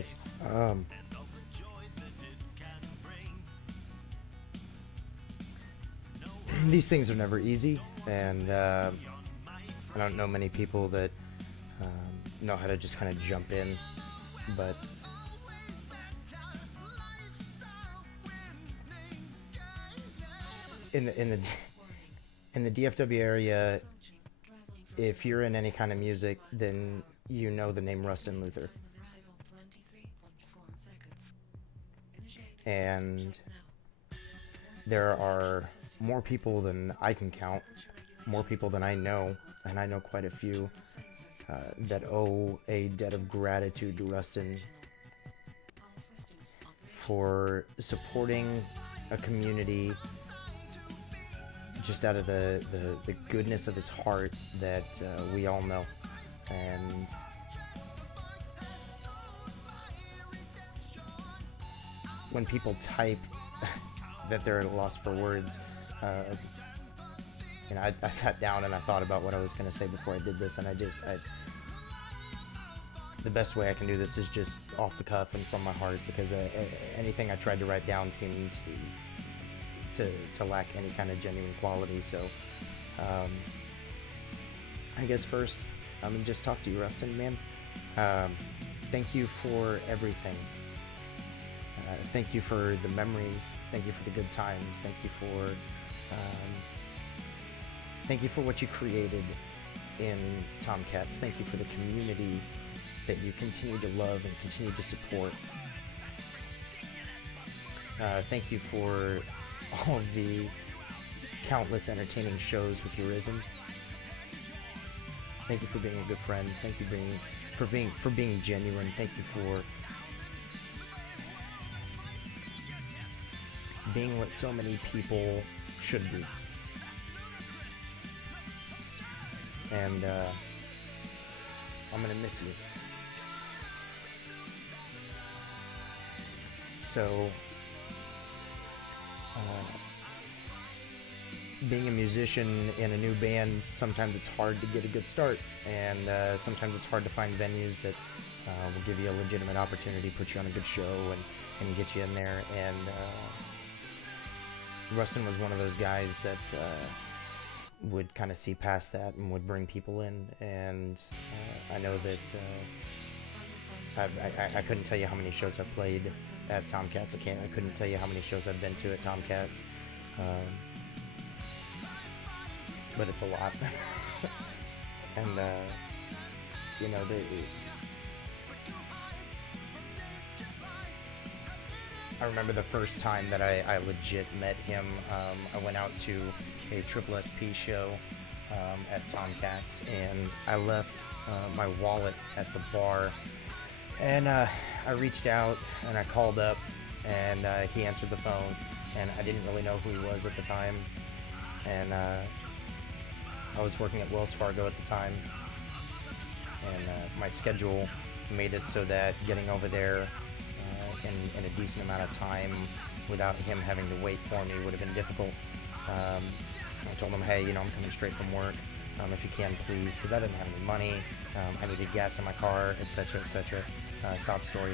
guys. These things are never easy, and I don't know many people that know how to just kind of jump in, but in the DFW area, if you're in any kind of music, then you know the name Rustin Luther. And there are more people than I can count, more people than I know, and I know quite a few, that owe a debt of gratitude to Rustin for supporting a community just out of the goodness of his heart that we all know. And when people type that they're at a loss for words, you know, I sat down and I thought about what I was going to say before I did this, and the best way I can do this is just off the cuff and from my heart, because anything I tried to write down seemed to lack any kind of genuine quality. So I guess first I'm gonna just talk to you, Rustin, man. Thank you for everything. Thank you for the memories. Thank you for the good times. Thank you for what you created in Tomcats. Thank you for the community that you continue to love and continue to support. Thank you for all of the countless entertaining shows with URIZEN. Thank you for being a good friend. Thank you for being genuine. Thank you for being what so many people should be. And I'm gonna miss you. So being a musician in a new band, sometimes it's hard to get a good start, and sometimes it's hard to find venues that will give you a legitimate opportunity, put you on a good show, and get you in there. And Rustin was one of those guys that would kind of see past that and would bring people in. And I know that I couldn't tell you how many shows I've played at Tomcats. I couldn't tell you how many shows I've been to at Tomcats. But it's a lot. And you know, I remember the first time that I legit met him. I went out to a Triple SP show at Tomcats, and I left my wallet at the bar, and I reached out and I called up, and he answered the phone, and I didn't really know who he was at the time, and I was working at Wells Fargo at the time, and my schedule made it so that getting over there in a decent amount of time without him having to wait for me would have been difficult. I told him, hey, you know, I'm coming straight from work. If you can, please, because I didn't have any money. I needed gas in my car, etc., etc. Sob story.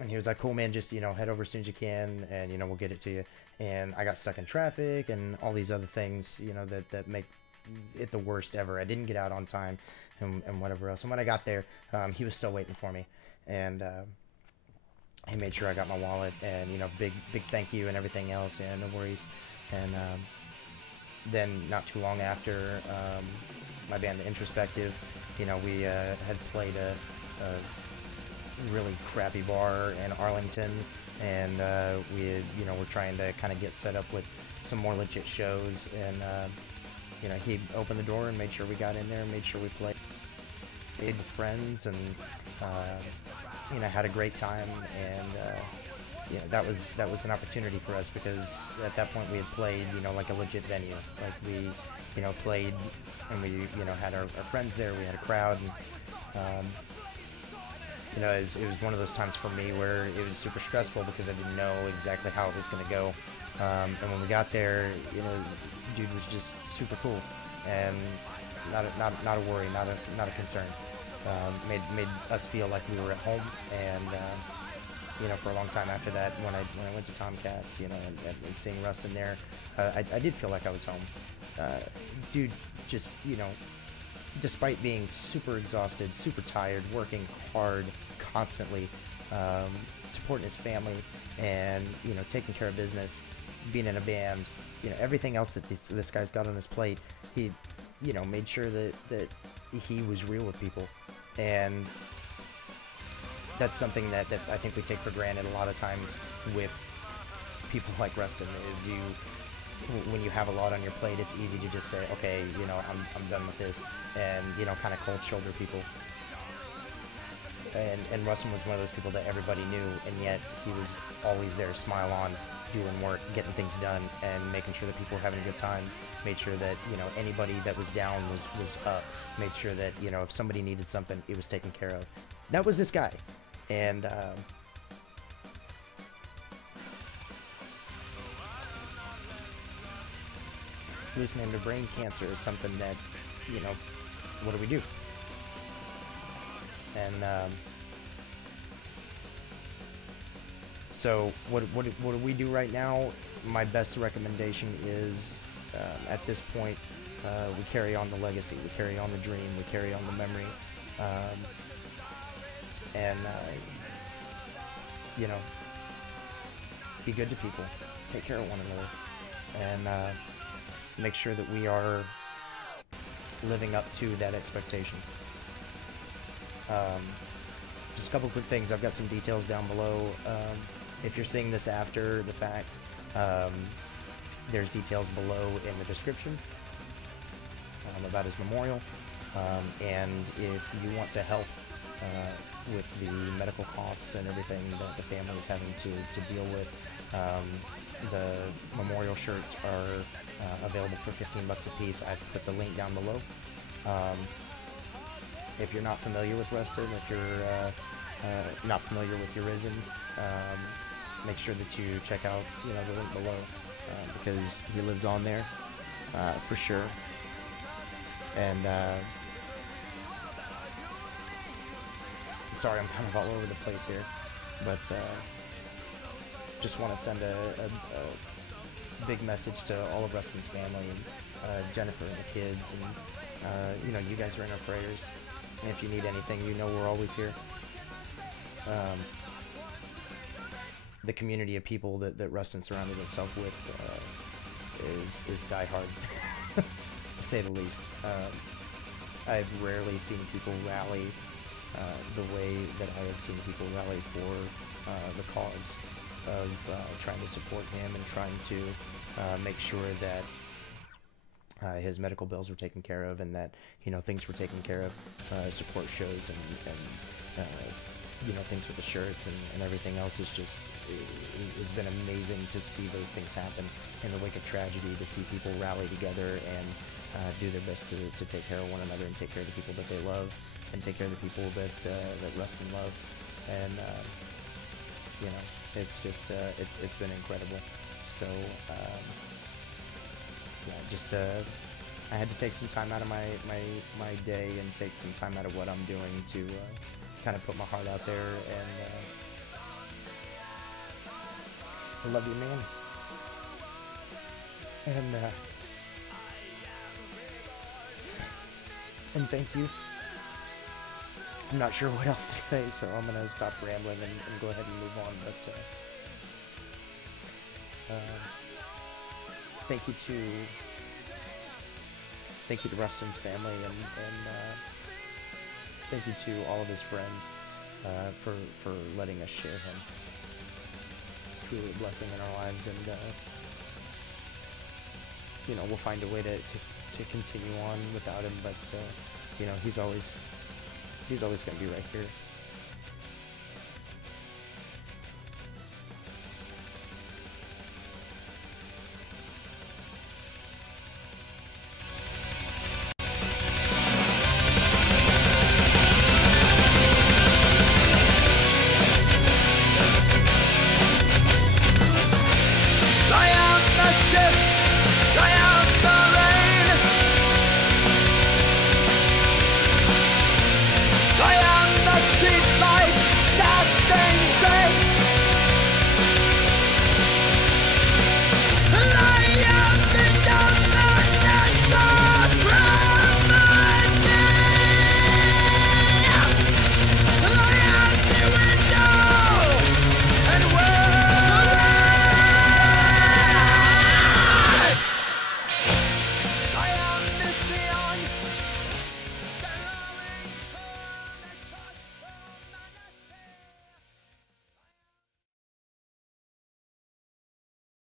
And he was like, cool, man, just, you know, head over as soon as you can, and, you know, we'll get it to you. And I got stuck in traffic and all these other things, you know, that make it the worst ever. I didn't get out on time and whatever else. And when I got there, he was still waiting for me. And he made sure I got my wallet, and, you know, big thank you and everything else. Yeah, no worries. And then not too long after, my band, The Introspective, you know, we had played a really crappy bar in Arlington, and we had, you know, we're trying to kind of get set up with some more legit shows, and you know, he opened the door and made sure we got in there and made sure we played with friends, and you know, had a great time. And you know, that was an opportunity for us, because at that point we had played, you know, like a legit venue, like we, you know, played, and we, you know, had our friends there, we had a crowd, and you know, it was one of those times for me where it was super stressful, because I didn't know exactly how it was going to go. And when we got there, you know, dude was just super cool, and not a worry, not a concern. made us feel like we were at home. And you know, for a long time after that, when I went to Tomcats, you know, and seeing Rustin there, I did feel like I was home. Dude, just, you know, despite being super exhausted, super tired, working hard constantly, supporting his family, and, you know, taking care of business, being in a band, you know, everything else that this guy's got on his plate, he, you know, made sure that he was real with people. And that's something that I think we take for granted a lot of times with people like Rustin. Is when you have a lot on your plate, it's easy to just say, okay, you know, I'm done with this, and, you know, kind of cold shoulder people. And Rustin was one of those people that everybody knew, and yet he was always there, smile on, doing work, getting things done, and making sure that people were having a good time. Made sure that, you know, anybody that was down was up. Made sure that, you know, if somebody needed something, it was taken care of. That was this guy. And losing him to brain cancer is something that, you know, what do we do? And so what do we do right now? My best recommendation is, at this point, we carry on the legacy, we carry on the dream, we carry on the memory, and you know, be good to people, take care of one another, and make sure that we are living up to that expectation. Just a couple quick things. I've got some details down below. If you're seeing this after the fact, there's details below in the description about his memorial. And if you want to help with the medical costs and everything that the family is having to deal with, the memorial shirts are available for 15 bucks a piece. I've put the link down below. If you're not familiar with Rustin, if you're not familiar with URIZEN, make sure that you check out, you know, the link below, because he lives on there for sure. And sorry, I'm kind of all over the place here, but just want to send a big message to all of Rustin's family, and Jennifer and the kids, and you know, you guys are in our prayers. And if you need anything, you know we're always here. The community of people that Rustin surrounded himself with is diehard, to say the least. I've rarely seen people rally the way that I have seen people rally for the cause of trying to support him and trying to make sure that his medical bills were taken care of, and that, you know, things were taken care of, support shows, and you know, things with the shirts and everything else. Is just, it's been amazing to see those things happen in the wake of tragedy, to see people rally together and do their best to take care of one another, and take care of the people that they love, and take care of the people that Rustin loved. And you know, it's just it's been incredible. So yeah, just I had to take some time out of my day, and take some time out of what I'm doing to kind of put my heart out there. And I love you, man. And thank you. I'm not sure what else to say, so I'm gonna stop rambling and go ahead and move on. But thank you to Rustin's family, and thank you to all of his friends for letting us share him. Truly a blessing in our lives, and you know, we'll find a way to continue on without him, but you know, he's always going to be right here.